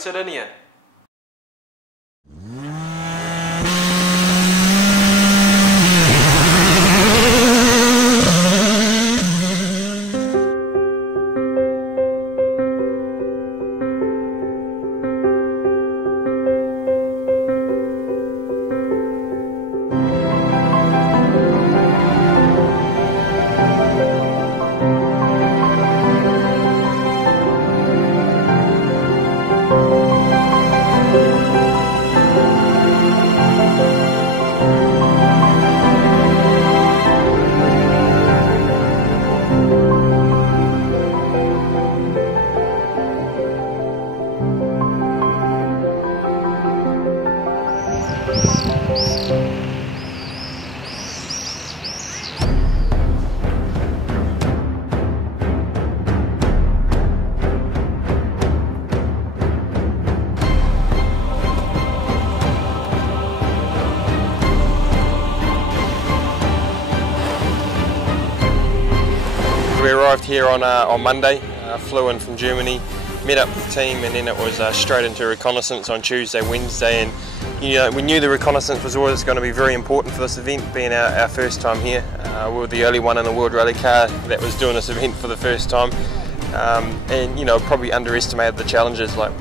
Sardegna. We arrived here on Monday, flew in from Germany, met up with the team, and then it was straight into reconnaissance on Tuesday, Wednesday, and we knew the reconnaissance was always going to be very important for this event, being our first time here. We were the only one in the World Rally Car that was doing this event for the first time, and probably underestimated the challenges. Like,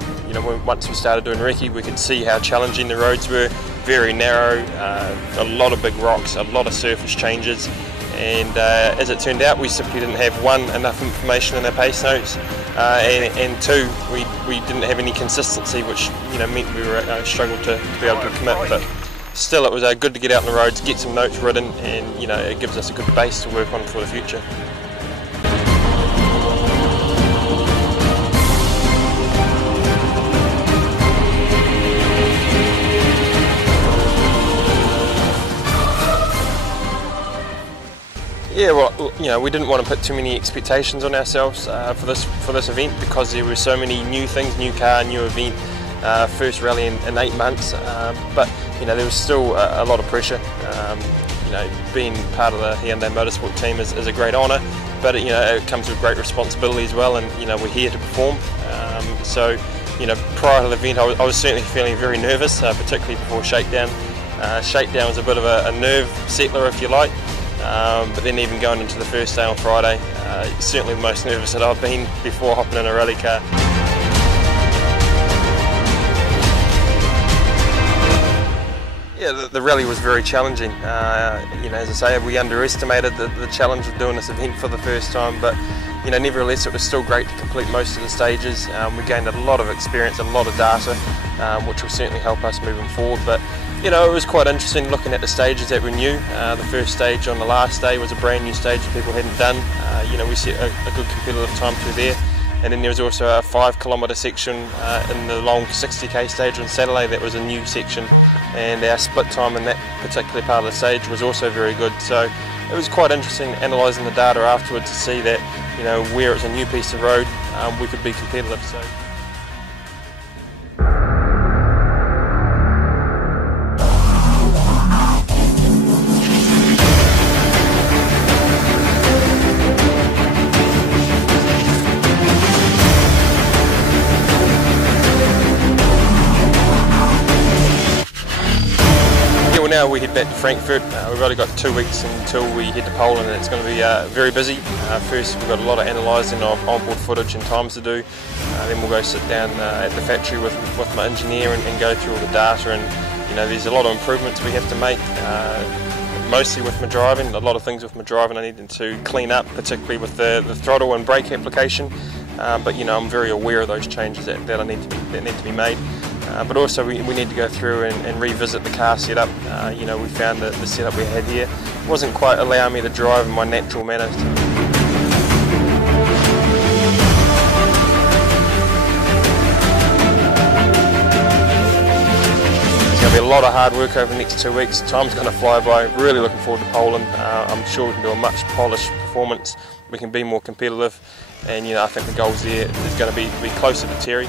once we started doing recce, we could see how challenging the roads were, very narrow, a lot of big rocks, a lot of surface changes. And as it turned out, we simply didn't have, one, enough information in our pace notes, and two, we didn't have any consistency, which meant we were struggled to be able to commit. But still, it was good to get out on the roads, get some notes written, and it gives us a good base to work on for the future. Yeah, well, we didn't want to put too many expectations on ourselves for this event, because there were so many new things, new car, new event, first rally in 8 months. But there was still a lot of pressure. Being part of the Hyundai Motorsport team is a great honour, but it comes with great responsibility as well, and we're here to perform. So prior to the event, I was certainly feeling very nervous, particularly before shakedown. Shakedown was a bit of a nerve settler, if you like. But then even going into the first day on Friday, certainly the most nervous that I've been before hopping in a rally car. Yeah, the rally was very challenging. As I say, we underestimated the challenge of doing this event for the first time, but nevertheless it was still great to complete most of the stages. We gained a lot of experience, a lot of data, which will certainly help us moving forward. But it was quite interesting looking at the stages that we knew. The first stage on the last day was a brand new stage that people hadn't done. We set a good competitive time through there. And then there was also a 5-kilometre section in the long 60k stage on Saturday that was a new section. And our split time in that particular part of the stage was also very good. So it was quite interesting analysing the data afterwards to see that, where it's a new piece of road, we could be competitive. So. Now we head back to Frankfurt. We've only got 2 weeks until we head to Poland, and it's going to be very busy. First, we've got a lot of analysing of onboard footage and times to do. Then we'll go sit down at the factory with my engineer and go through all the data. And there's a lot of improvements we have to make, mostly with my driving. A lot of things with my driving I need to clean up, particularly with the throttle and brake application. But I'm very aware of those changes that need to be made. But also we need to go through and revisit the car setup. We found that the setup we had here wasn't quite allowing me to drive in my natural manner. It's going to be a lot of hard work over the next 2 weeks. Time's going to fly by. Really looking forward to Poland. I'm sure we can do a much polished performance. We can be more competitive, and I think the goals there is going to be closer to Terry.